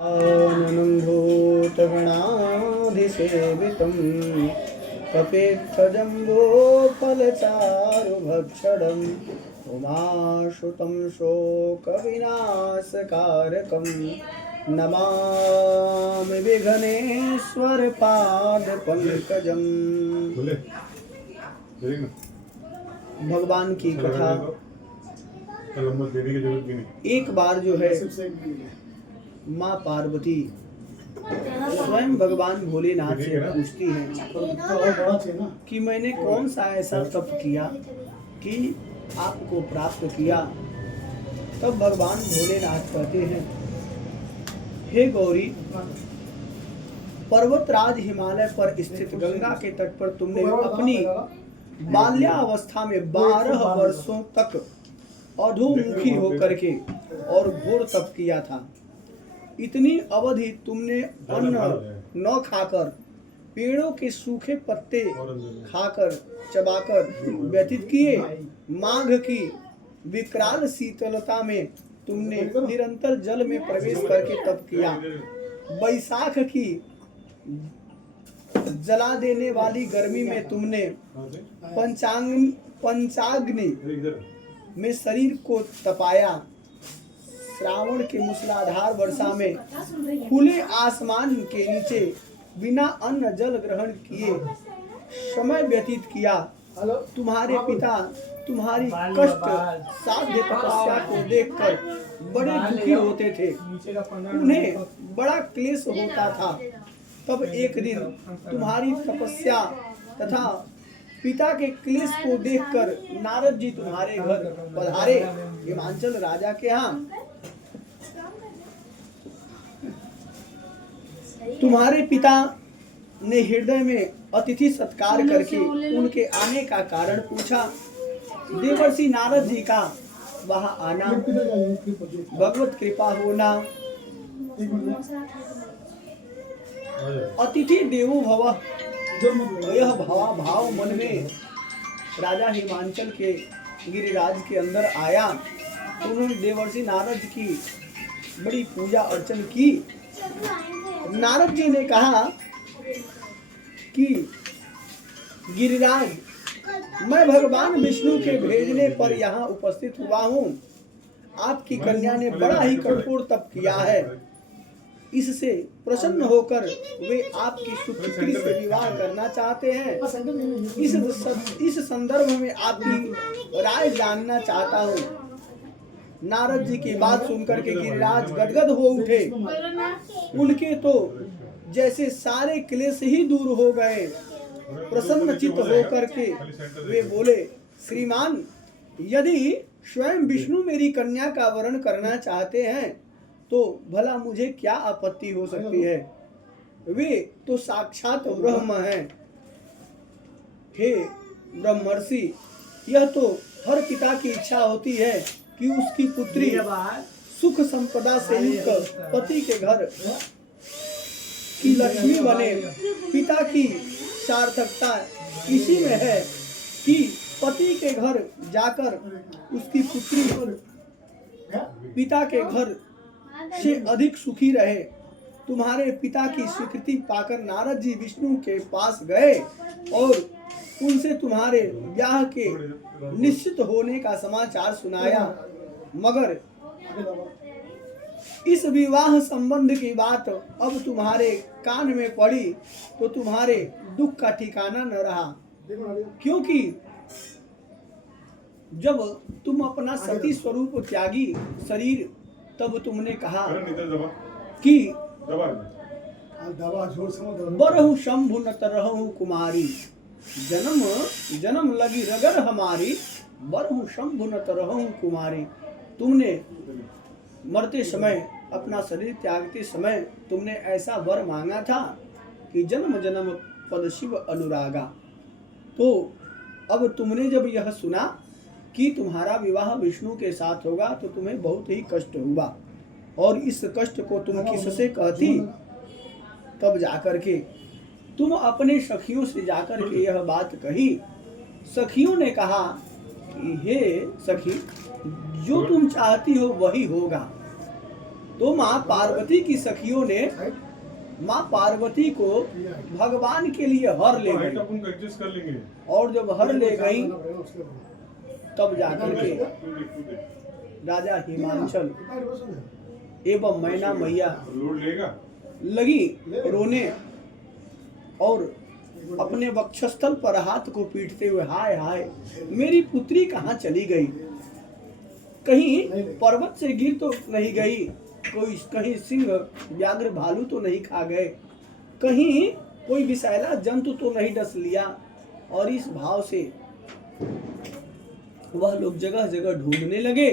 आननं भूतगणाधिसेवितं कपित्थजम्बोफलचारुभक्षणम् उमाश्रुतं शोकविनाशकारकं नमामि विघ्नेश्वरपादपङ्कजम्। भगवान की कथा। एक बार जो है माँ पार्वती स्वयं भगवान भोलेनाथ से पूछती हैं कि मैंने कौन सा ऐसा तप किया कि आपको प्राप्त किया। तब भगवान भोलेनाथ कहते हैं, हे गौरी, पर्वतराज हिमालय पर स्थित गंगा के तट पर तुमने अपनी बाल्यावस्था में 12 वर्षों तक अधोमुखी होकर के और घोर तप किया था। इतनी अवधि तुमने अन्न न खाकर, पेड़ों के सूखे पत्ते खाकर चबाकर व्यतीत किए। माघ की विकराल शीतलता में तुमने निरंतर जल में प्रवेश करके तप किया। बैसाख की जला देने वाली गर्मी में तुमने पंचाग्नि में शरीर को तपाया। श्रावण के मूसलाधार वर्षा में खुले आसमान के नीचे बिना अन्न जल ग्रहण किए समय व्यतीत किया। तुम्हारे पिता तुम्हारी कष्ट साध्य तपस्या को देखकर बड़े दुखी होते थे, उन्हें बड़ा क्लेश होता था। तब एक दिन तुम्हारी तपस्या तथा पिता के क्लेश को देखकर नारद जी तुम्हारे घर पधारे। हिमांचल राजा के यहाँ तुम्हारे पिता ने हृदय में अतिथि सत्कार करके उनके आने का कारण पूछा। देवर्षि नारद जी का वहां आना, भगवत कृपा होना, अतिथि देवो भव, यह भाव मन में राजा हिमांचल के गिरिराज के अंदर आया। उन्होंने देवर्षि नारद की बड़ी पूजा अर्चन की। नारद जी ने कहा कि गिरिराज, मैं भगवान विष्णु के भेजने पर यहाँ उपस्थित हुआ हूँ। आपकी कन्या ने बड़ा ही कठोर तप किया है। इससे प्रसन्न होकर वे आपकी सुपुत्री से विवाह करना चाहते हैं। इस संदर्भ में आपकी राय जानना चाहता हूँ। नारद जी की बात सुनकर के गिरिराज गदगद हो उठे। उनके तो जैसे सारे क्लेश ही दूर हो गए। प्रसन्न चित्त होकर के वे बोले, श्रीमान, यदि स्वयं विष्णु मेरी कन्या का वरण करना चाहते हैं तो भला मुझे क्या आपत्ति हो सकती है। वे तो साक्षात ब्रह्म हैं। हे ब्रह्मर्षि, यह तो हर पिता की इच्छा होती है कि उसकी पुत्री सुख संपदा से युक्त पति के घर की लक्ष्मी बने। पिता की सार्थकता इसी में है कि पति के घर जाकर उसकी पुत्री पिता के घर से अधिक सुखी रहे। तुम्हारे पिता की स्वीकृति पाकर नारद जी विष्णु के पास गए और उनसे तुम्हारे ब्याह के निश्चित होने का समाचार सुनाया। मगर इस विवाह संबंध की बात अब तुम्हारे कान में पड़ी तो तुम्हारे दुख का ठिकाना न रहा। क्योंकि जब तुम अपना सती स्वरूप त्यागी शरीर, तब तुमने कहा कि बरहु शंभु न तरहु कुमारी, जन्म जन्म लगी रगर हमारी, बरहु शंभु न तरहु कुमारी। तुमने मरते समय, अपना शरीर त्यागते समय तुमने ऐसा वर मांगा था कि जन्म जन्म पद शिव अनुरागा। तो अब तुमने जब यह सुना कि तुम्हारा विवाह विष्णु के साथ होगा तो तुम्हें बहुत ही कष्ट हुआ, और इस कष्ट को तुम किससे कहती। तब जाकर के तुम अपने सखियों से जाकर के यह बात कही। सखियों ने कहा कि हे सखी, जो तुम चाहती हो वही होगा। तो माँ पार्वती की सखियों ने माँ पार्वती को भगवान के लिए हर ले गई, एडजस्ट कर लेंगे। और जब हर ले गई तब जाकर के राजा हिमांचल एवं मैना मैया लोड लेगा लगी रोने और अपने वक्षस्थल पर हाथ को पीटते हुए, हाय हाय मेरी पुत्री कहाँ चली गई, कहीं पर्वत से गिर तो नहीं गई, कोई कहीं सिंह व्याघ्र भालू तो नहीं खा गए, कहीं कोई विषैला जंतु तो नहीं डस लिया। और इस भाव से वह लोग जगह जगह ढूंढने लगे।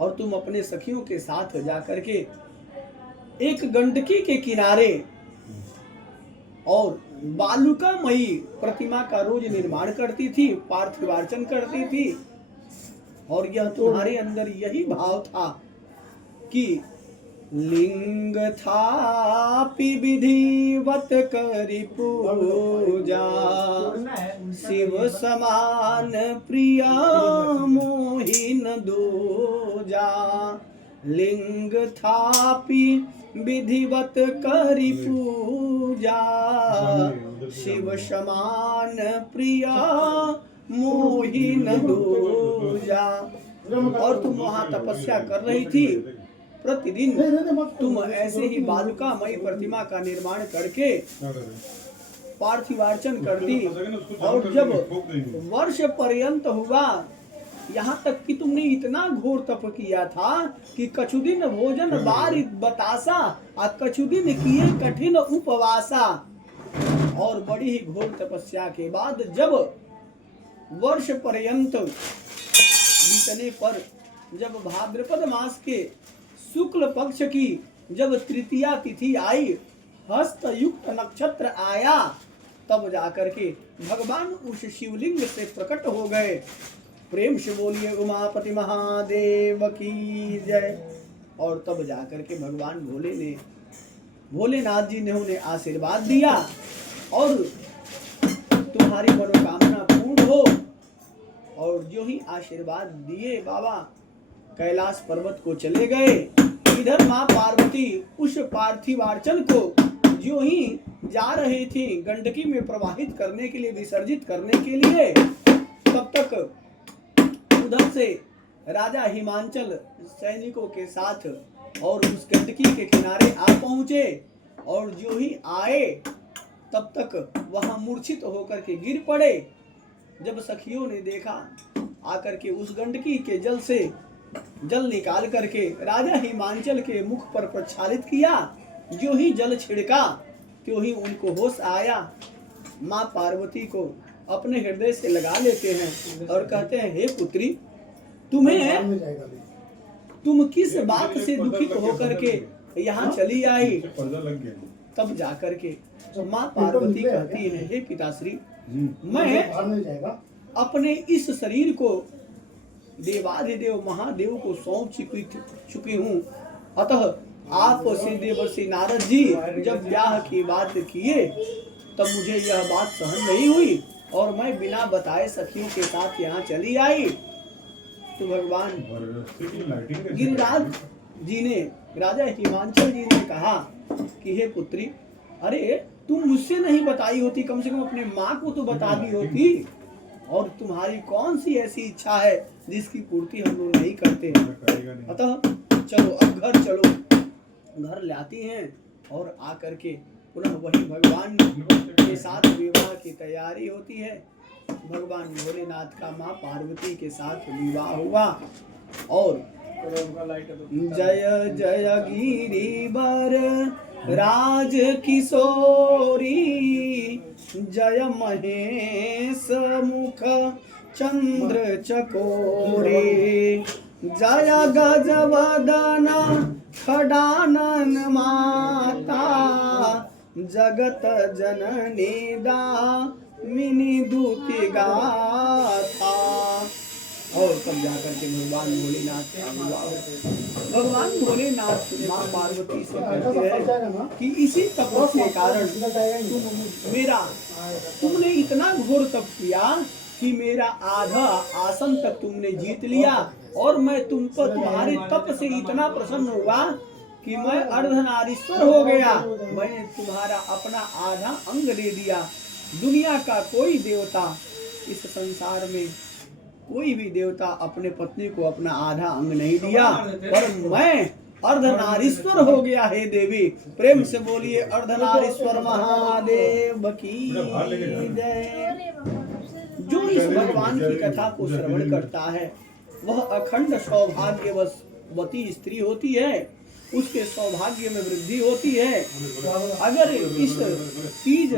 और तुम अपने सखियों के साथ जाकर के एक गंडकी के किनारे और बालुकामयी प्रतिमा का रोज निर्माण करती थी, पार्थिवार्चन करती थी। और यह तुम्हारे अंदर यही भाव था कि लिंग थापि विधिवत करि पूजा, शिव समान प्रिया मोहि न दूजा। लिंग थापि विधिवत करि पूजा, शिव समान प्रिया मोहि न दूजा। और तुम वहां तपस्या कर रही थी, प्रतिदिन तुम ऐसे ही बालुकामयी प्रतिमा का निर्माण करके पार्थिवार्चन करती। और जब वर्ष पर्यंत हुआ, यहाँ तक कि तुमने इतना घोर तप किया था कि कछु दिन भोजन बारी बतासा और कछु दिन किए कठिन उपवासा। और बड़ी ही घोर तपस्या के बाद जब वर्ष पर्यंत बीतने पर, जब भाद्रपद मास के शुक्ल पक्ष की जब तृतीया तिथि आई, हस्त युक्त नक्षत्र आया, तब जाकर के भगवान उस शिवलिंग से प्रकट हो गए। प्रेम से बोलिए उमापति महादेव की जय। और तब जाकर के भगवान भोलेनाथ जी ने उन्हें आशीर्वाद दिया और तुम्हारी मनोकामना पूर्ण हो। और जो ही आशीर्वाद दिए बाबा कैलाश पर्वत को चले गए। इधर माँ पार्वती उस पार्थिवार्चन को जो ही जा रहे थे गंडकी में प्रवाहित करने के लिए, विसर्जित करने के लिए, तब तक उधर से राजा हिमांचल सैनिकों के साथ और उस गंडकी के किनारे आ पहुंचे। और जो ही आए तब तक वहां मूर्छित होकर के गिर पड़े। जब सखियों ने देखा, आकर के उस गंडकी के जल से जल निकाल करके राजा हिमांचल के मुख पर प्रक्षालित किया। जो ही जल छिड़का त्यों ही उनको होश आया। माँ पार्वती को अपने हृदय से लगा लेते हैं और कहते हैं, हे पुत्री, तुम किस बात से दुखित होकर के यहाँ चली आई। तब जाकर के माँ पार्वती कहती है, हे पिताश्री, मैं अपने इस शरीर को देवाधिदेव महादेव को सौंप चुकी हूँ। अतः आप श्री देवर्षि नारद जी जब ब्याह की बात किए तब मुझे यह बात सहन नहीं हुई और मैं बिना बताए सखियों के साथ यहाँ चली आई। तो भगवान गिरिराज जी ने, राजा हिमांचल जी ने कहा कि हे पुत्री, अरे तुम मुझसे नहीं बताई होती, कम से कम अपने माँ को तो बता दी होती। और तुम्हारी कौन सी ऐसी इच्छा है जिसकी पूर्ति हम लोग नहीं करते। अतः चलो अब घर चलो। घर लाती हैं और आकर के पुनः वही भगवान के साथ विवाह की तैयारी होती है। भगवान भोलेनाथ का माँ पार्वती के साथ विवाह हुआ। और जय जय गिरिवर राज किशोरी, जय महेश मुख चंद्र चकोरे, जय गजवदन खडानन माता, जगत जननी दामिनी दूती गाथा। और तब जाकर के भगवान भोलेनाथ का विवाह। भगवान भोलेनाथ माँ पार्वती से कहते हैं कि इसी तप के कारण तुमने इतना घोर तप किया कि मेरा आधा आसन तक तुमने जीत लिया। और मैं तुम पर तुम्हारे तप से इतना प्रसन्न हुआ कि मैं अर्धनारीश्वर हो गया, मैंने तुम्हारा अपना आधा अंग दे दिया। दुनिया का कोई देवता, इस संसार में कोई भी देवता अपने पत्नी को अपना आधा अंग नहीं दिया, पर मैं अर्धनारीश्वर हो गया। हे देवी, प्रेम से बोलिए अर्धनारीश्वर महादेव की जय। जो इस भगवान की कथा को श्रवण करता है वह अखंड सौभाग्यवती स्त्री होती है, उसके सौभाग्य में वृद्धि होती है। अगर इस तीज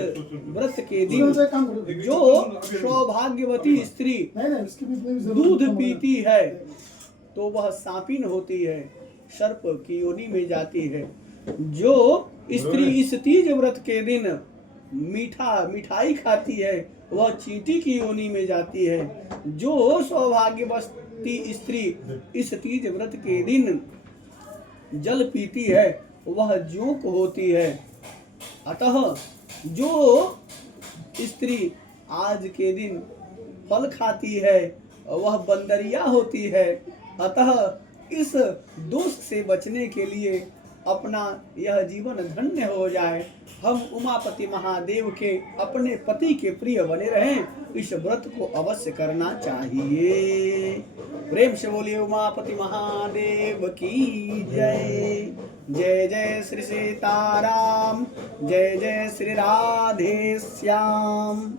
व्रत के दिन जो सौभाग्यवती स्त्री दूध पीती है तो वह सांपिन होती है, सर्प की योनि में जाती है। जो स्त्री इस तीज व्रत के दिन मिठाई खाती है वह चींटी की योनि में जाती है। जो सौभाग्यवती स्त्री इस तीज व्रत के दिन जल पीती है वह जोंक होती है। अतः जो स्त्री आज के दिन फल खाती है वह बंदरिया होती है। अतः इस दोष से बचने के लिए अपना यह जीवन धन्य हो जाए, हम उमापति महादेव के अपने पति के प्रिय बने रहें, इस व्रत को अवश्य करना चाहिए। प्रेम से बोलिए उमापति महादेव की जय। जय जय श्री सीताराम, जय जय श्री राधे श्याम।